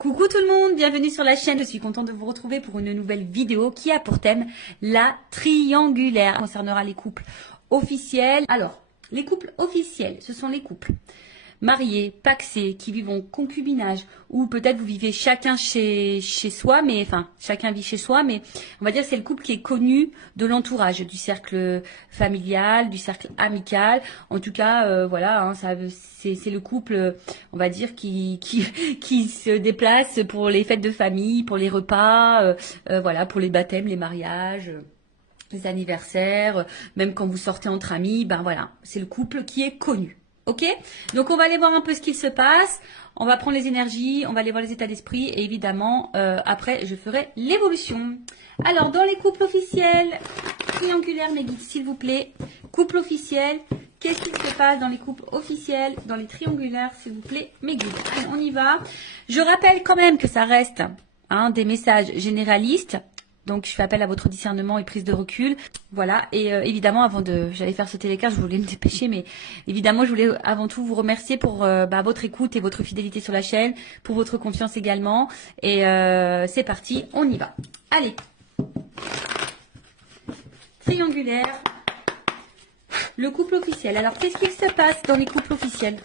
Coucou tout le monde, bienvenue sur la chaîne. Je suis contente de vous retrouver pour une nouvelle vidéo qui a pour thème la triangulaire. Elle concernera les couples officiels. Alors, les couples officiels, ce sont les couples mariés, pacsés, qui vivent en concubinage, ou peut-être vous vivez chacun chez soi, mais enfin chacun vit chez soi, mais on va dire que c'est le couple qui est connu de l'entourage, du cercle familial, du cercle amical. En tout cas, voilà, hein, c'est le couple, on va dire, qui se déplace pour les fêtes de famille, pour les repas, voilà, pour les baptêmes, les mariages. Les anniversaires, même quand vous sortez entre amis, ben voilà, c'est le couple qui est connu. Ok? Donc on va aller voir un peu ce qu'il se passe. On va prendre les énergies, on va aller voir les états d'esprit et évidemment, après, je ferai l'évolution. Alors, dans les couples officiels, triangulaire, mes guides, s'il vous plaît. Couple officiel, qu'est-ce qui se passe dans les couples officiels, dans les triangulaires, s'il vous plaît, mes guides. Allez, on y va. Je rappelle quand même que ça reste des messages généralistes. Donc, je fais appel à votre discernement et prise de recul. Voilà. Et évidemment, j'allais faire sauter les cartes, je voulais me dépêcher, mais évidemment, je voulais avant tout vous remercier pour votre écoute et votre fidélité sur la chaîne, pour votre confiance également. Et c'est parti, on y va. Allez. Triangulaire. Le couple officiel. Alors, qu'est-ce qu'il se passe dans les couples officiels ?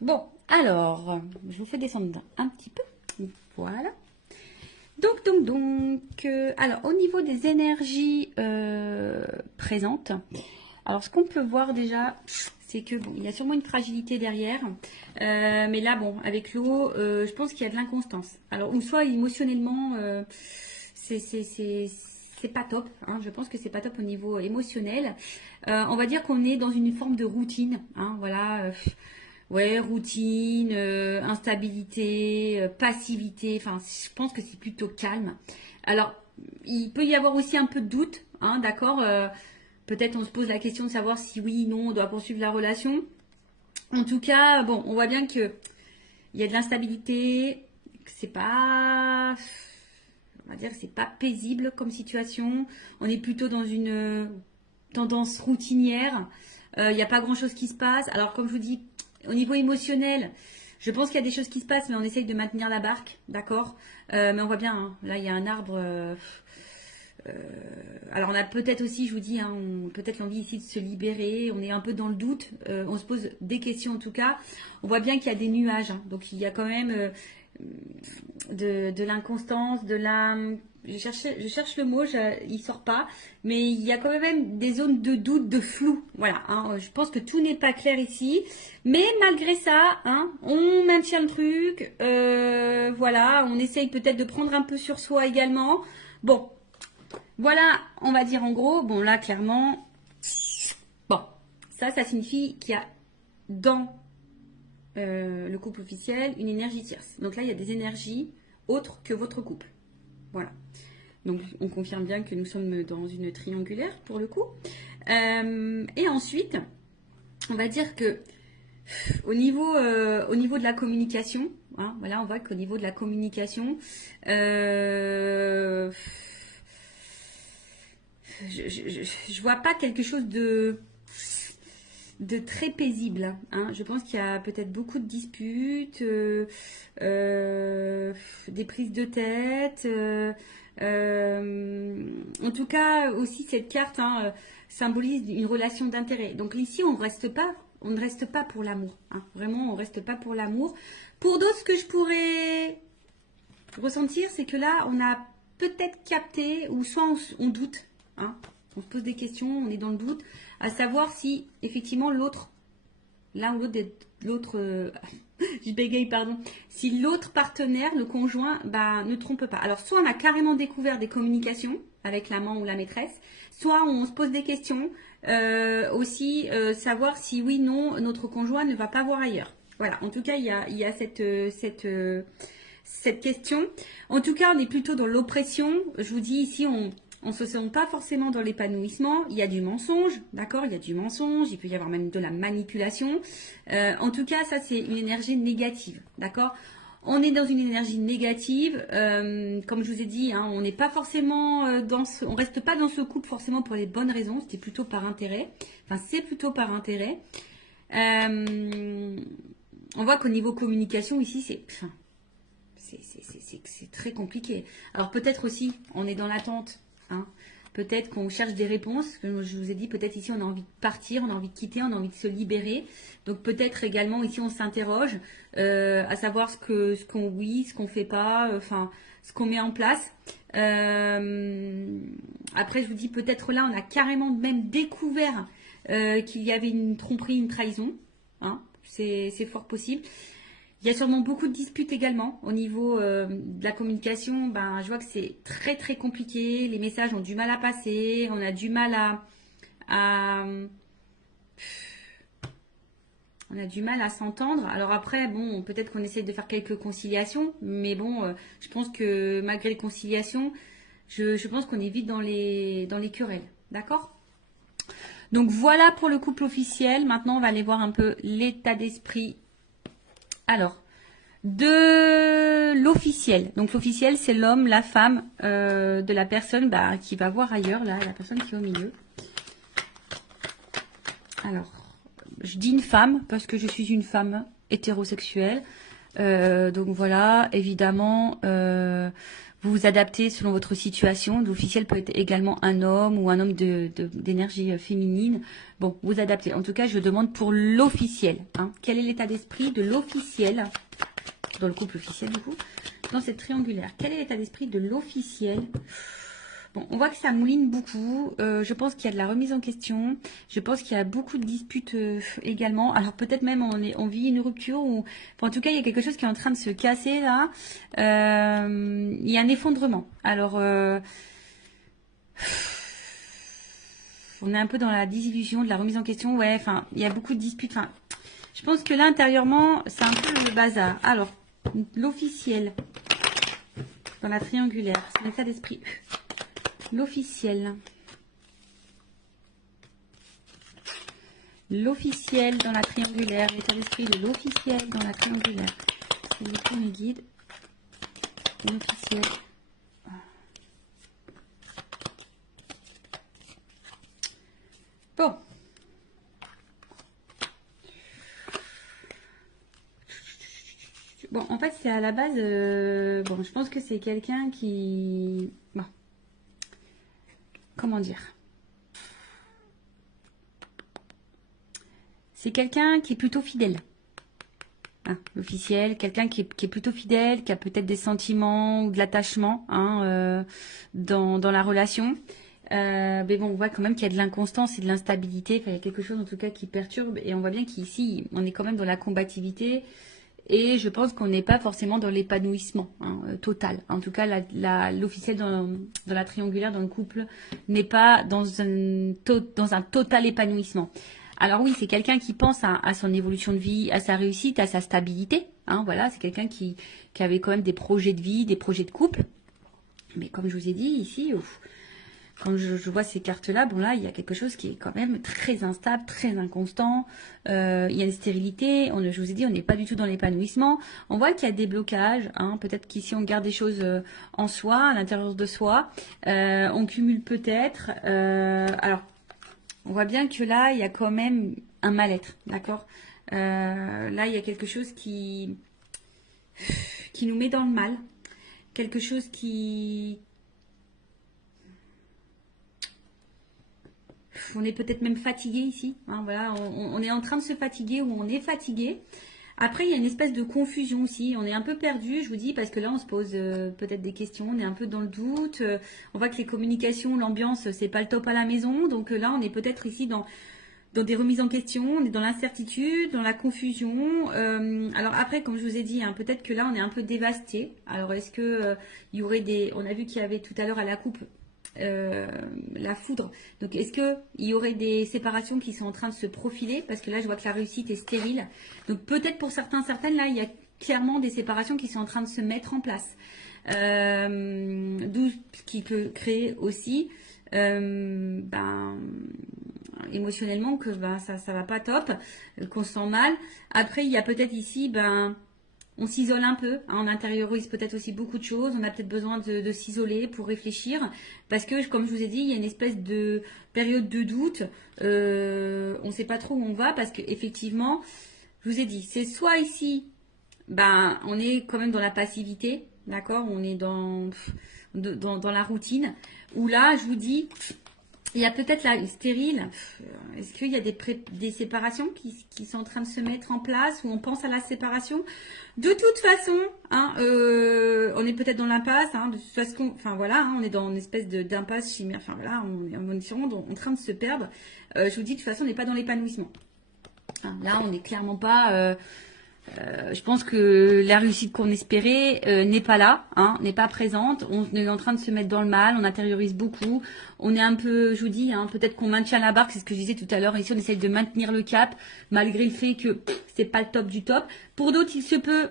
Bon, alors, je vous fais descendre un petit peu. Voilà. Donc, alors, au niveau des énergies présentes, alors, ce qu'on peut voir déjà, c'est que, bon, il y a sûrement une fragilité derrière. Mais là, bon, avec l'eau, je pense qu'il y a de l'inconstance. Alors, ou soit émotionnellement, c'est pas top. Hein, je pense que c'est pas top au niveau émotionnel. On va dire qu'on est dans une forme de routine. Hein, voilà. Ouais, routine, instabilité, passivité. Enfin, je pense que c'est plutôt calme. Alors, il peut y avoir aussi un peu de doute. Hein, d'accord. Peut-être on se pose la question de savoir si oui, non, on doit poursuivre la relation. En tout cas, bon, on voit bien que il y a de l'instabilité. Que c'est pas, on va dire, que c'est pas paisible comme situation. On est plutôt dans une tendance routinière. Il n'y a pas grand-chose qui se passe. Alors, comme je vous dis, au niveau émotionnel, je pense qu'il y a des choses qui se passent, mais on essaye de maintenir la barque, d'accord. Mais on voit bien, hein, là, il y a un arbre. Alors, on a peut-être aussi, je vous dis, hein, peut-être l'envie ici de se libérer. On est un peu dans le doute. On se pose des questions, en tout cas. On voit bien qu'il y a des nuages. Hein, donc, il y a quand même de l'inconstance, de la... Je cherche le mot, il sort pas, mais il y a quand même des zones de doute, de flou. Voilà, hein, je pense que tout n'est pas clair ici, mais malgré ça, hein, on maintient le truc. Voilà, on essaye peut-être de prendre un peu sur soi également. Bon, voilà, on va dire en gros. Bon, là, clairement, bon, ça signifie qu'il y a dans le couple officiel une énergie tierce. Donc là, il y a des énergies autres que votre couple. Voilà. Donc, on confirme bien que nous sommes dans une triangulaire pour le coup. Et ensuite, on va dire que au niveau de la communication, hein, voilà, on voit qu'au niveau de la communication, je vois pas quelque chose de très paisible. Hein. Je pense qu'il y a peut-être beaucoup de disputes, des prises de tête. En tout cas, aussi cette carte symbolise une relation d'intérêt. Donc ici, on ne reste pas pour l'amour. Hein. Vraiment, on ne reste pas pour l'amour. Pour d'autres, ce que je pourrais ressentir, c'est que là, on a peut-être capté, ou soit on doute. Hein. On se pose des questions, on est dans le doute, à savoir si effectivement l'autre, l'un ou l'autre, je bégaye, pardon, si l'autre partenaire, le conjoint, ne trompe pas. Alors, soit on a carrément découvert des communications avec l'amant ou la maîtresse, soit on se pose des questions, aussi savoir si oui, non, notre conjoint ne va pas voir ailleurs. Voilà, en tout cas, il y a cette question. En tout cas, on est plutôt dans l'oppression. Je vous dis ici, on ne se sent pas forcément dans l'épanouissement. Il y a du mensonge, d'accord. Il y a du mensonge, il peut y avoir même de la manipulation. En tout cas, ça, c'est une énergie négative, d'accord. On est dans une énergie négative, comme je vous ai dit, hein, on n'est pas forcément on reste pas dans ce couple forcément pour les bonnes raisons, c'était plutôt par intérêt. Enfin, c'est plutôt par intérêt. On voit qu'au niveau communication ici, c'est très compliqué. Alors peut-être aussi, on est dans l'attente, hein. Peut-être qu'on cherche des réponses. Comme je vous ai dit, peut-être ici on a envie de partir, on a envie de quitter, on a envie de se libérer. Donc peut-être également ici on s'interroge à savoir ce qu'on fait pas, enfin ce qu'on met en place. Après je vous dis peut-être là on a carrément même découvert qu'il y avait une tromperie, une trahison. Hein, c'est fort possible. Il y a sûrement beaucoup de disputes également au niveau de la communication. Ben, je vois que c'est très très compliqué. Les messages ont du mal à passer. On a du mal on a du mal à s'entendre. Alors après, bon, peut-être qu'on essaie de faire quelques conciliations, mais bon, je pense que malgré les conciliations, je pense qu'on est vite dans les querelles. D'accord? Donc voilà pour le couple officiel. Maintenant, on va aller voir un peu l'état d'esprit. Alors, de l'officiel. Donc l'officiel, c'est l'homme, la femme de la personne qui va voir ailleurs, là, la personne qui est au milieu. Alors, je dis une femme parce que je suis une femme hétérosexuelle. Donc voilà, évidemment, vous vous adaptez selon votre situation. L'officiel peut être également un homme ou un homme d'énergie féminine. Bon, vous adaptez. En tout cas, je demande pour l'officiel. Hein. Quel est l'état d'esprit de l'officiel dans le couple officiel, du coup, dans cette triangulaire? Quel est l'état d'esprit de l'officiel? Bon, on voit que ça mouline beaucoup. Je pense qu'il y a de la remise en question. Je pense qu'il y a beaucoup de disputes également. Alors peut-être même on vit une rupture ou, enfin, en tout cas il y a quelque chose qui est en train de se casser là. Il y a un effondrement. Alors on est un peu dans la désillusion, de la remise en question. Ouais, enfin il y a beaucoup de disputes. Enfin, je pense que là intérieurement c'est un peu le bazar. Alors l'officiel dans la triangulaire, c'est l'état d'esprit. L'officiel. L'officiel dans la triangulaire. L'état d'esprit de l'officiel dans la triangulaire. C'est le premier guide. L'officiel. Bon. Bon, en fait, c'est à la base... bon, je pense que c'est quelqu'un qui... Bon. Comment dire? C'est quelqu'un qui est plutôt fidèle. Hein, l'officiel, quelqu'un qui est plutôt fidèle, qui a peut-être des sentiments ou de l'attachement hein, dans la relation. Mais bon, on voit quand même qu'il y a de l'inconstance et de l'instabilité. Enfin, il y a quelque chose en tout cas qui perturbe. Et on voit bien qu'ici, on est quand même dans la combativité. Et je pense qu'on n'est pas forcément dans l'épanouissement hein, total. En tout cas, l'officiel dans la triangulaire, dans le couple, n'est pas dans un total épanouissement. Alors oui, c'est quelqu'un qui pense à son évolution de vie, à sa réussite, à sa stabilité. Hein, voilà, c'est quelqu'un qui avait quand même des projets de vie, des projets de couple. Mais comme je vous ai dit ici, quand je vois ces cartes-là, bon là, il y a quelque chose qui est quand même très instable, très inconstant. Il y a une stérilité. Je vous ai dit, on n'est pas du tout dans l'épanouissement. On voit qu'il y a des blocages. Hein, peut-être qu'ici, on garde des choses en soi, à l'intérieur de soi. On cumule peut-être. Alors, on voit bien que là, il y a quand même un mal-être. D'accord là, il y a quelque chose qui nous met dans le mal. Quelque chose qui... On est peut-être même fatigué ici. Hein, voilà, on est en train de se fatiguer ou on est fatigué. Après, il y a une espèce de confusion aussi. On est un peu perdu, je vous dis, parce que là, on se pose peut-être des questions. On est un peu dans le doute. On voit que les communications, l'ambiance, c'est pas le top à la maison. Donc là, on est peut-être ici dans des remises en question. On est dans l'incertitude, dans la confusion. Alors après, comme je vous ai dit, hein, peut-être que là, on est un peu dévasté. Alors, est-ce que il y aurait des... On a vu qu'il y avait tout à l'heure à la coupe la foudre. Donc, est-ce qu'il y aurait des séparations qui sont en train de se profiler? Parce que là, je vois que la réussite est stérile. Donc, peut-être pour certaines, là, il y a clairement des séparations qui sont en train de se mettre en place. D'où ce qui peut créer aussi émotionnellement que ça va pas top, qu'on se sent mal. Après, il y a peut-être ici, on s'isole un peu, hein, on intériorise peut-être aussi beaucoup de choses, on a peut-être besoin de s'isoler pour réfléchir, parce que comme je vous ai dit, il y a une espèce de période de doute, on ne sait pas trop où on va, parce qu'effectivement, je vous ai dit, c'est soit ici, ben, on est quand même dans la passivité, d'accord, on est dans la routine, où là, je vous dis, il y a peut-être la stérile. Est-ce qu'il y a des séparations qui sont en train de se mettre en place, ou on pense à la séparation? De toute façon, hein, on est peut-être dans l'impasse. Hein, de toute façon, enfin voilà, hein, on est dans une espèce d'impasse chimère. Enfin voilà, on est sûrement en train de se perdre. Je vous dis, de toute façon, on n'est pas dans l'épanouissement. Hein, là, on n'est clairement pas. Je pense que la réussite qu'on espérait n'est pas là, hein, n'est pas présente. On est en train de se mettre dans le mal, on intériorise beaucoup. On est un peu, je vous dis, hein, peut-être qu'on maintient la barque, c'est ce que je disais tout à l'heure. Ici, on essaye de maintenir le cap, malgré le fait que c'est pas le top du top. Pour d'autres, il se peut,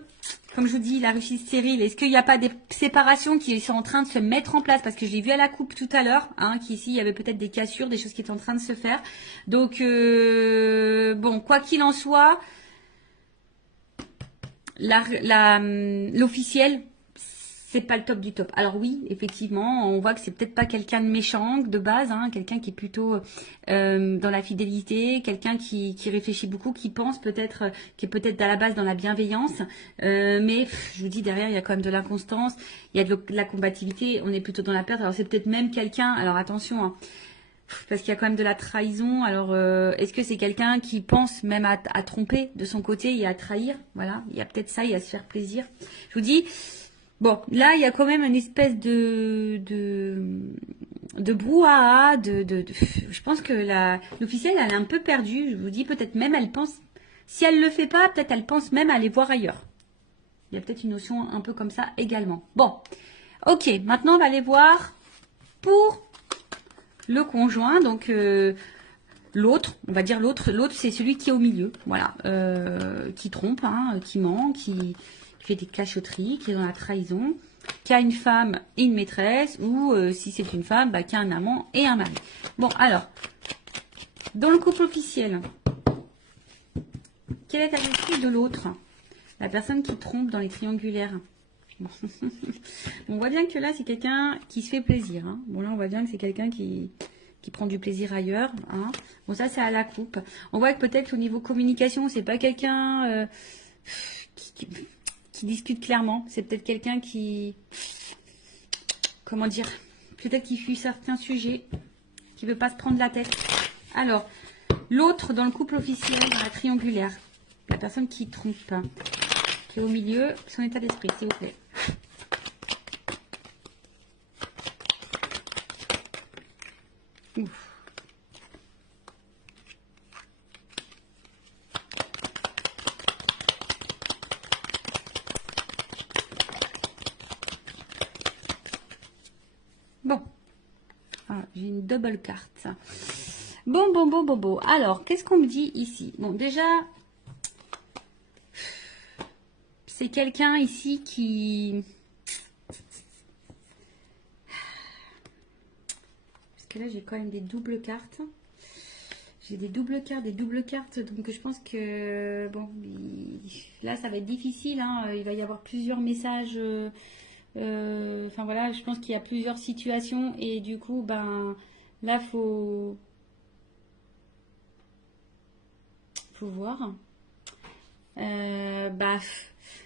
comme je vous dis, la réussite stérile. Est-ce qu'il n'y a pas des séparations qui sont en train de se mettre en place? Parce que j'ai vu à la coupe tout à l'heure, hein, qu'ici, il y avait peut-être des cassures, des choses qui étaient en train de se faire. Donc, bon, quoi qu'il en soit, l'officiel, c'est pas le top du top. Alors oui, effectivement, on voit que c'est peut-être pas quelqu'un de méchant de base, hein, quelqu'un qui est plutôt dans la fidélité, quelqu'un qui réfléchit beaucoup, qui pense peut-être, qui est peut-être à la base dans la bienveillance, mais je vous dis, derrière, il y a quand même de l'inconstance, il y a de la combativité, on est plutôt dans la perte. Alors c'est peut-être même quelqu'un, alors attention, hein, parce qu'il y a quand même de la trahison. Alors, est-ce que c'est quelqu'un qui pense même à tromper de son côté et à trahir? Voilà, il y a peut-être ça, il y a se faire plaisir. Je vous dis, bon, là, il y a quand même une espèce de brouhaha, je pense que l'officielle, elle est un peu perdue. Je vous dis, peut-être même, elle pense, si elle le fait pas, peut-être elle pense même à aller voir ailleurs. Il y a peut-être une notion un peu comme ça également. Bon, ok, maintenant, on va aller voir pour le conjoint, donc l'autre, on va dire l'autre c'est celui qui est au milieu, voilà, qui trompe, hein, qui ment, qui fait des cachotteries, qui est dans la trahison, qui a une femme et une maîtresse, ou si c'est une femme, bah, qui a un amant et un mari. Bon, alors, dans le couple officiel, quelle est l'attitude de l'autre? La personne qui trompe dans les triangulaires. Bon. On voit bien que là, c'est quelqu'un qui se fait plaisir. Hein. Bon, là, on voit bien que c'est quelqu'un qui prend du plaisir ailleurs. Hein. Bon, ça, c'est à la coupe. On voit que peut-être au niveau communication, c'est pas quelqu'un qui discute clairement. C'est peut-être quelqu'un qui... Comment dire? Peut-être qui fuit certains sujets, qui veut pas se prendre la tête. Alors, l'autre dans le couple officiel, dans la triangulaire, la personne qui trompe, qui est au milieu, son état d'esprit, s'il vous plaît. Ouf. Bon. Ah, j'ai une double carte. Bon. Alors, qu'est-ce qu'on me dit ici? Bon, déjà, c'est quelqu'un ici qui... Parce que là, j'ai quand même des doubles cartes. J'ai des doubles cartes. Donc, je pense que... Bon, là, ça va être difficile. Hein, il va y avoir plusieurs messages... Enfin, voilà, je pense qu'il y a plusieurs situations. Et du coup, ben... Là, faut voir.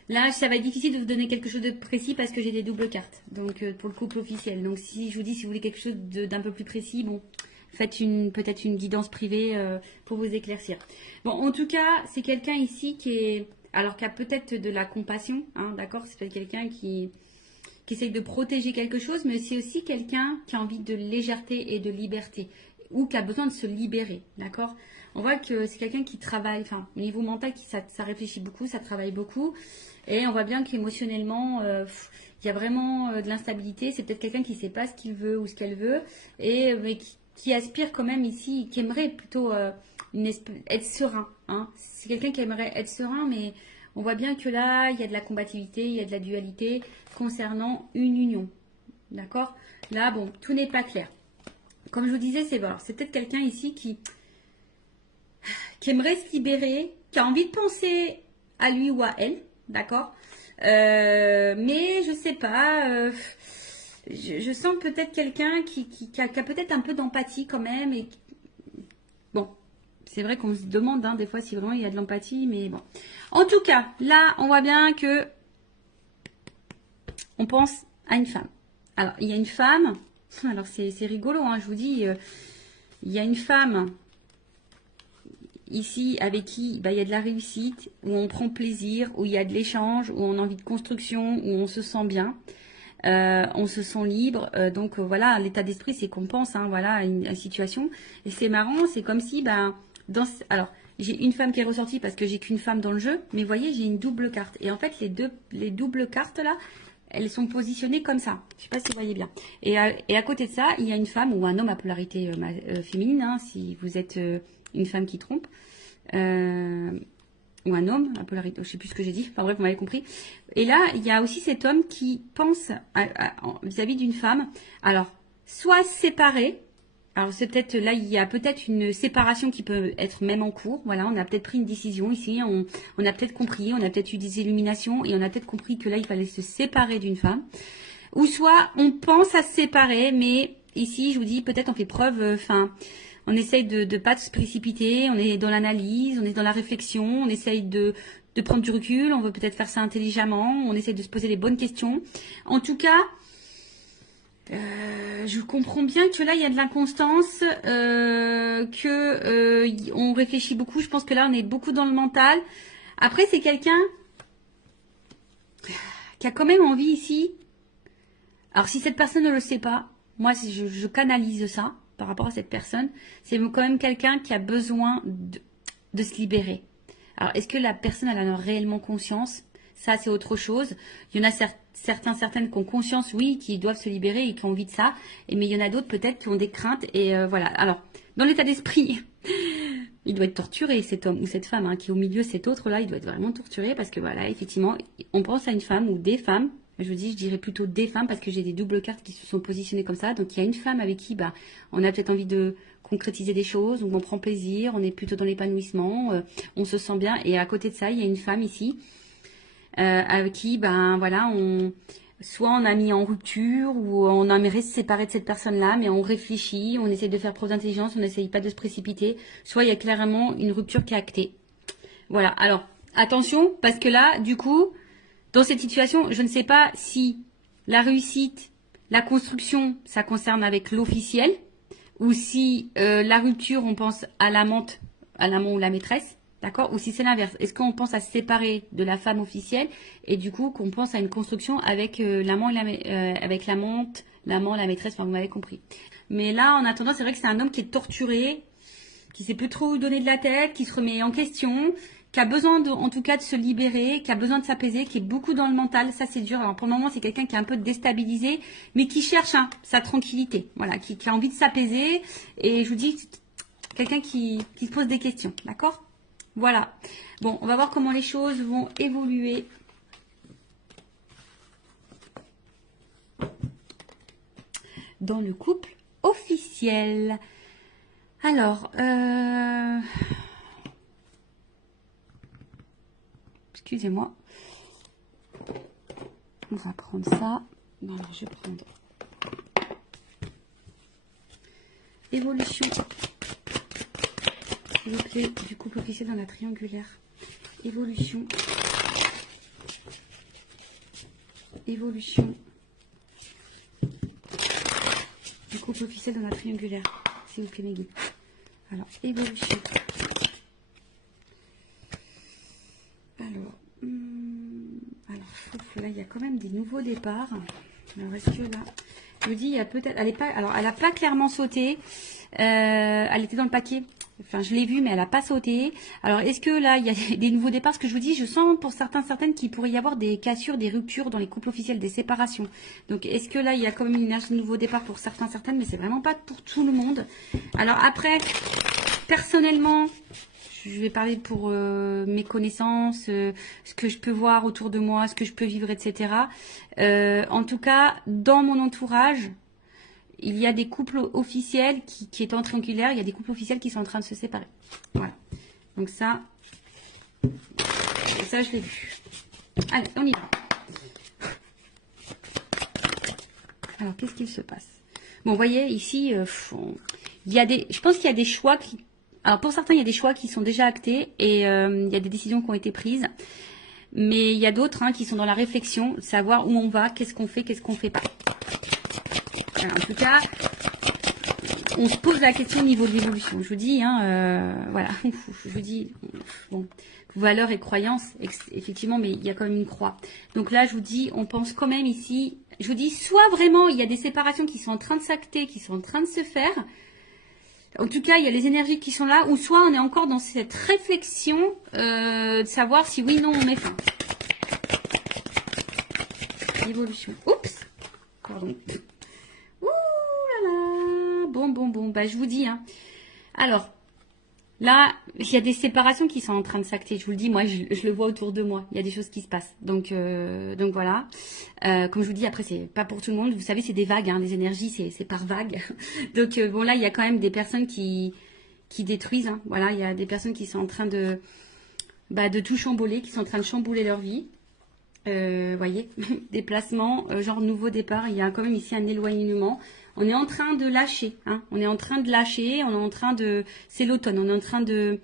Là, ça va être difficile de vous donner quelque chose de précis parce que j'ai des doubles cartes. Donc, pour le couple officiel. Donc, si je vous dis, si vous voulez quelque chose d'un peu plus précis, bon, faites peut-être une guidance privée pour vous éclaircir. Bon, en tout cas, c'est quelqu'un ici qui a peut-être de la compassion, hein, d'accord? C'est peut-être quelqu'un qui essaye de protéger quelque chose, mais c'est aussi quelqu'un qui a envie de légèreté et de liberté, ou qui a besoin de se libérer, d'accord? On voit que c'est quelqu'un qui travaille, enfin, au niveau mental, ça réfléchit beaucoup, ça travaille beaucoup, et on voit bien qu'émotionnellement, il y a vraiment de l'instabilité. C'est peut-être quelqu'un qui ne sait pas ce qu'il veut ou ce qu'elle veut, mais qui aspire quand même ici, qui aimerait plutôt être serein, hein? C'est quelqu'un qui aimerait être serein, mais... On voit bien que là, il y a de la combativité, il y a de la dualité concernant une union. D'accord? Là, bon, tout n'est pas clair. Comme je vous disais, c'est peut-être quelqu'un ici qui aimerait se libérer, qui a envie de penser à lui ou à elle. D'accord? Mais je sais pas. Je sens peut-être quelqu'un qui a peut-être un peu d'empathie quand même. Et bon, c'est vrai qu'on se demande des fois si vraiment il y a de l'empathie, mais bon. En tout cas, là, on voit bien que on pense à une femme. Alors, il y a une femme. Alors, c'est rigolo, je vous dis. Il y a une femme ici avec qui il y a de la réussite, où on prend plaisir, où il y a de l'échange, où on a envie de construction, où on se sent bien. On se sent libre, donc voilà, l'état d'esprit c'est qu'on pense, voilà, à une situation. Et c'est marrant, c'est comme si, alors j'ai une femme qui est ressortie parce que j'ai qu'une femme dans le jeu, mais vous voyez, j'ai une double carte. Et en fait, les doubles cartes là, elles sont positionnées comme ça. Je sais pas si vous voyez bien. Et à côté de ça, il y a une femme ou un homme à polarité féminine, si vous êtes une femme qui trompe. Ou un homme, à polarité, je sais plus ce que j'ai dit, enfin bref, vous m'avez compris. Et là, il y a aussi cet homme qui pense vis-à-vis d'une femme, alors, soit séparé, alors c'est peut-être, là, il y a peut-être une séparation qui peut être même en cours, voilà, on a peut-être pris une décision ici, on a peut-être compris, on a peut-être eu des illuminations, et on a peut-être compris que là, il fallait se séparer d'une femme, ou soit on pense à se séparer, mais ici, je vous dis, peut-être on fait preuve, on essaye de ne pas se précipiter, on est dans l'analyse, on est dans la réflexion, on essaye de prendre du recul, on veut peut-être faire ça intelligemment, on essaye de se poser les bonnes questions. En tout cas, je comprends bien que là, il y a de l'inconstance, on réfléchit beaucoup. Je pense que là, on est beaucoup dans le mental. Après, c'est quelqu'un qui a quand même envie ici. Alors, si cette personne ne le sait pas, moi, je canalise ça par rapport à cette personne, c'est quand même quelqu'un qui a besoin de se libérer. Alors, est-ce que la personne elle en a réellement conscience? Ça, c'est autre chose. Il y en a certaines qui ont conscience, oui, qui doivent se libérer et qui ont envie de ça. Mais il y en a d'autres peut-être qui ont des craintes. Et voilà. Alors, dans l'état d'esprit, il doit être torturé, cet homme ou cette femme qui est au milieu, cet autre-là, il doit être vraiment torturé parce que voilà, effectivement, on pense à une femme ou des femmes. Je dirais plutôt des femmes parce que j'ai des doubles cartes qui se sont positionnées comme ça. Donc, il y a une femme avec qui on a peut-être envie de concrétiser des choses, on prend plaisir, on est plutôt dans l'épanouissement, on se sent bien. Et à côté de ça, il y a une femme ici avec qui, voilà, soit on a mis en rupture ou on aimerait se séparer de cette personne-là, mais on réfléchit, on essaie de faire preuve d'intelligence, on n'essaye pas de se précipiter. Soit il y a clairement une rupture qui est actée. Voilà. Alors, attention, parce que là, du coup, dans cette situation, je ne sais pas si la réussite, la construction, ça concerne avec l'officiel, ou si la rupture, on pense à l'amant ou la maîtresse, d'accord? Ou si c'est l'inverse. Est-ce qu'on pense à se séparer de la femme officielle et du coup qu'on pense à une construction avec l'amant avec l'amante, l'amant, la maîtresse, enfin vous m'avez compris. Mais là, en attendant, c'est vrai que c'est un homme qui est torturé, qui sait plus trop où donner de la tête, qui se remet en question, qui a besoin en tout cas de se libérer, qui a besoin de s'apaiser, qui est beaucoup dans le mental. Ça, c'est dur. Alors, pour le moment, c'est quelqu'un qui est un peu déstabilisé, mais qui cherche sa tranquillité. Voilà, qui a envie de s'apaiser. Et je vous dis, quelqu'un qui se pose des questions. D'accord? Voilà. Bon, on va voir comment les choses vont évoluer. Dans le couple officiel. Alors, excusez-moi. On va prendre ça. Voilà, je vais prendre évolution, s'il vous plaît, du couple officiel dans la triangulaire. Évolution. Évolution du couple officiel dans la triangulaire. S'il vous plaît, mes guides. Alors, évolution. Là, il y a quand même des nouveaux départs. Alors, est-ce que là, je vous dis, il y a peut-être, elle n'a pas clairement sauté. Elle était dans le paquet. Enfin, je l'ai vue, mais elle n'a pas sauté. Alors, est-ce que là, il y a des nouveaux départs? Ce que je vous dis, je sens pour certaines qu'il pourrait y avoir des cassures, des ruptures dans les couples officiels, des séparations. Donc, est-ce que là, il y a quand même une énergie de nouveau départ pour certaines, mais c'est vraiment pas pour tout le monde. Alors, après, personnellement, je vais parler pour mes connaissances, ce que je peux voir autour de moi, ce que je peux vivre, etc. En tout cas, dans mon entourage, il y a des couples officiels qui étaient en triangulaire, il y a des couples officiels qui sont en train de se séparer. Voilà. Donc ça je l'ai vu. Allez, on y va. Alors, qu'est-ce qu'il se passe? Bon, vous voyez, ici, il y a je pense qu'il y a des choix qui... Alors, pour certains, il y a des choix qui sont déjà actés et il y a des décisions qui ont été prises. Mais il y a d'autres qui sont dans la réflexion, savoir où on va, qu'est-ce qu'on fait pas. Alors, en tout cas, on se pose la question au niveau de l'évolution. Je vous dis, voilà, je vous dis, bon, valeurs et croyances, effectivement, mais il y a quand même une croix. Donc là, je vous dis, on pense quand même ici, je vous dis, soit vraiment, il y a des séparations qui sont en train de s'acter, qui sont en train de se faire. En tout cas, il y a les énergies qui sont là, ou soit on est encore dans cette réflexion de savoir si oui, non, on met fin. Évolution. Oups. Pardon. Ouh là là. Bon. Bah, je vous dis. Alors, là, il y a des séparations qui sont en train de s'acter. Je vous le dis, moi, je le vois autour de moi. Il y a des choses qui se passent. Donc voilà. Comme je vous dis, après, c'est pas pour tout le monde. Vous savez, c'est des vagues. Les énergies, c'est par vagues. Donc, bon, là, il y a quand même des personnes qui détruisent. Voilà, il y a des personnes qui sont en train de tout chambouler, qui sont en train de chambouler leur vie. Voyez, déplacement, genre nouveau départ. Il y a quand même ici un éloignement. On est en train de lâcher, on est en train de lâcher, on est en train de, c'est l'automne, on est en train de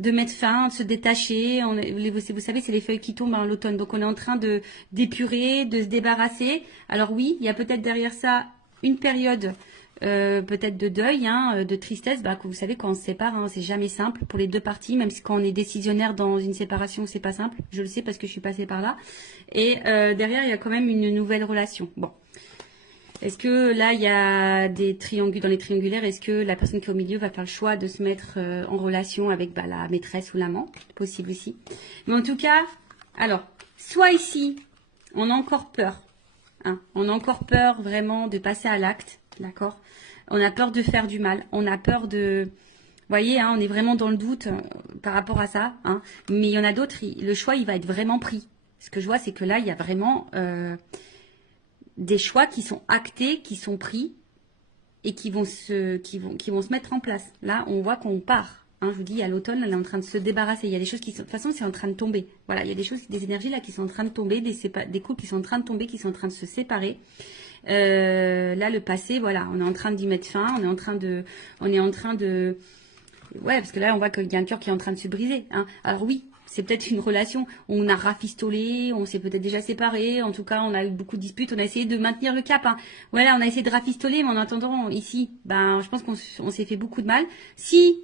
mettre fin, de se détacher. Vous savez, c'est les feuilles qui tombent à l'automne, donc on est en train de d'épurer, de se débarrasser. Alors oui, il y a peut-être derrière ça une période peut-être de deuil, de tristesse. Que vous savez, quand on se sépare, c'est jamais simple pour les deux parties, même si quand on est décisionnaire dans une séparation, c'est pas simple. Je le sais parce que je suis passée par là. Et derrière, il y a quand même une nouvelle relation. Bon. Est-ce que là, il y a des triangulaires, dans les triangulaires, est-ce que la personne qui est au milieu va faire le choix de se mettre en relation avec la maîtresse ou l'amant? Possible aussi. Mais en tout cas, alors, soit ici, on a encore peur. On a encore peur vraiment de passer à l'acte, d'accord? On a peur de faire du mal. On a peur de... Vous voyez, on est vraiment dans le doute par rapport à ça. Mais il y en a d'autres, le choix, il va être vraiment pris. Ce que je vois, c'est que là, il y a vraiment... des choix qui sont actés, qui sont pris et qui vont se mettre en place. Là, on voit qu'on part. Je vous dis, à l'automne, elle est en train de se débarrasser. Il y a des choses qui sont... De toute façon, c'est en train de tomber. Voilà, il y a des choses, des énergies là qui sont en train de tomber, des couples qui sont en train de tomber, qui sont en train de se séparer. Là, le passé, voilà, on est en train d'y mettre fin. On est en train de... Ouais, parce que là, on voit qu'il y a un cœur qui est en train de se briser. Alors oui, c'est peut-être une relation, on a rafistolé, on s'est peut-être déjà séparés, en tout cas on a eu beaucoup de disputes, on a essayé de maintenir le cap. Voilà, on a essayé de rafistoler, mais en attendant, ici, je pense qu'on s'est fait beaucoup de mal. Si,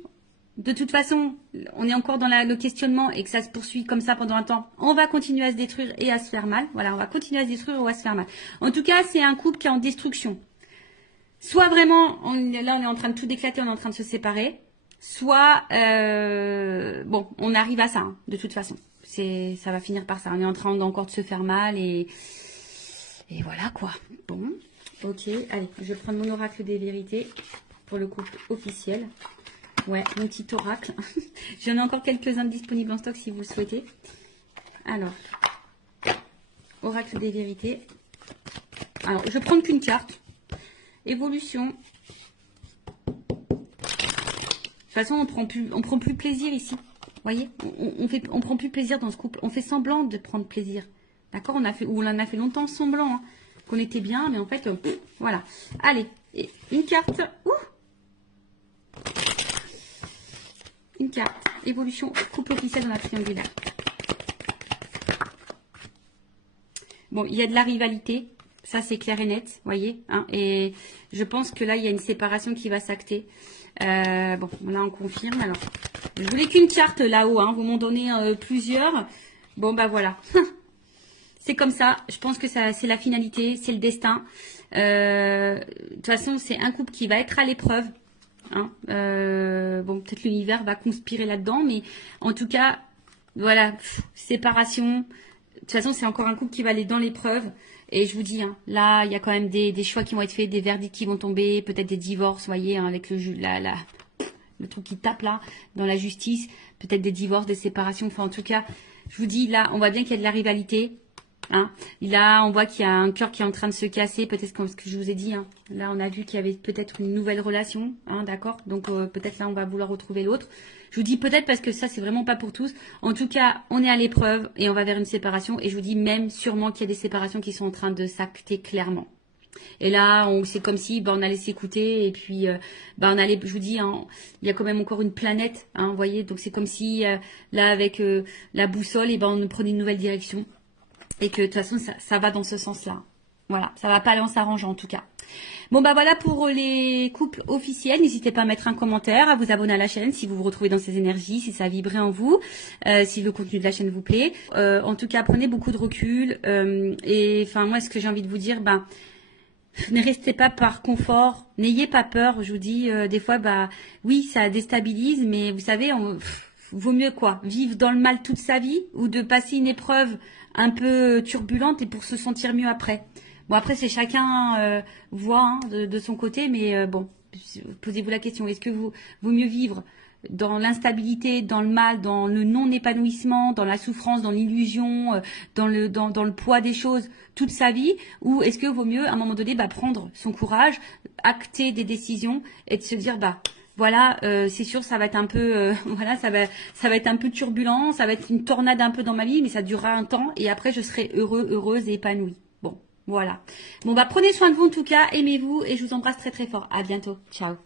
de toute façon, on est encore dans le questionnement et que ça se poursuit comme ça pendant un temps, on va continuer à se détruire et à se faire mal. Voilà, on va continuer à se détruire ou à se faire mal. En tout cas, c'est un couple qui est en destruction. Soit vraiment, là on est en train de tout éclater, on est en train de se séparer. Soit, bon, on arrive à ça, de toute façon. Ça va finir par ça. On est en train encore de se faire mal et voilà quoi. Bon, ok. Allez, je vais prendre mon oracle des vérités pour le couple officiel. Ouais, mon petit oracle. J'en ai encore quelques-uns disponibles en stock si vous le souhaitez. Alors, oracle des vérités. Alors, je vais prendre qu'une carte. Évolution. De toute façon, on prend plus plaisir ici. Vous voyez, on prend plus plaisir dans ce couple. On fait semblant de prendre plaisir. D'accord, on en a fait longtemps semblant qu'on était bien, mais en fait, voilà. Allez, et une carte. Une carte. Évolution couple officiel dans la triangulaire. Bon, il y a de la rivalité. Ça, c'est clair et net, vous voyez. Et je pense que là, il y a une séparation qui va s'acter. Bon, là, on confirme. Alors, je voulais qu'une carte là-haut. Vous m'en donnez plusieurs. Bon, voilà. C'est comme ça. Je pense que c'est la finalité. C'est le destin. De toute façon, c'est un couple qui va être à l'épreuve. Bon, peut-être l'univers va conspirer là-dedans. Mais en tout cas, voilà. Séparation. De toute façon, c'est encore un couple qui va aller dans l'épreuve. Et je vous dis, là, il y a quand même des choix qui vont être faits, des verdicts qui vont tomber, peut-être des divorces, vous voyez, avec le truc qui tape là, dans la justice, peut-être des divorces, des séparations. Enfin, en tout cas, je vous dis, là, on voit bien qu'il y a de la rivalité. Là, on voit qu'il y a un cœur qui est en train de se casser, peut-être comme ce que je vous ai dit. Là, on a vu qu'il y avait peut-être une nouvelle relation, d'accord. Donc, peut-être là, on va vouloir retrouver l'autre. Je vous dis peut-être parce que ça, c'est vraiment pas pour tous. En tout cas, on est à l'épreuve et on va vers une séparation. Et je vous dis même sûrement qu'il y a des séparations qui sont en train de s'acter clairement. Et là, c'est comme si on allait s'écouter et puis on allait, je vous dis, hein, il y a quand même encore une planète, hein, vous voyez. Donc c'est comme si là avec la boussole, et on prenait une nouvelle direction et que de toute façon ça va dans ce sens-là. Voilà, ça va pas aller en s'arrangeant en tout cas. Bon voilà pour les couples officiels. N'hésitez pas à mettre un commentaire, à vous abonner à la chaîne si vous vous retrouvez dans ces énergies, si ça a vibré en vous, si le contenu de la chaîne vous plaît. En tout cas, prenez beaucoup de recul. Et enfin moi, ce que j'ai envie de vous dire, ne restez pas par confort, n'ayez pas peur. Je vous dis, des fois, oui, ça déstabilise, mais vous savez, vaut mieux quoi, vivre dans le mal toute sa vie ou de passer une épreuve un peu turbulente et pour se sentir mieux après. Bon, après, c'est chacun voit de son côté, mais bon, posez-vous la question, est-ce que vaut mieux vivre dans l'instabilité, dans le mal, dans le non-épanouissement, dans la souffrance, dans l'illusion, dans le poids des choses toute sa vie, ou est-ce que vaut mieux à un moment donné prendre son courage, acter des décisions et de se dire voilà, c'est sûr, ça va être un peu, voilà, ça va être un peu turbulent, ça va être une tornade un peu dans ma vie, mais ça durera un temps et après je serai heureuse et épanouie. Bon, voilà. Bon prenez soin de vous en tout cas, aimez-vous et je vous embrasse très très fort. À bientôt, ciao.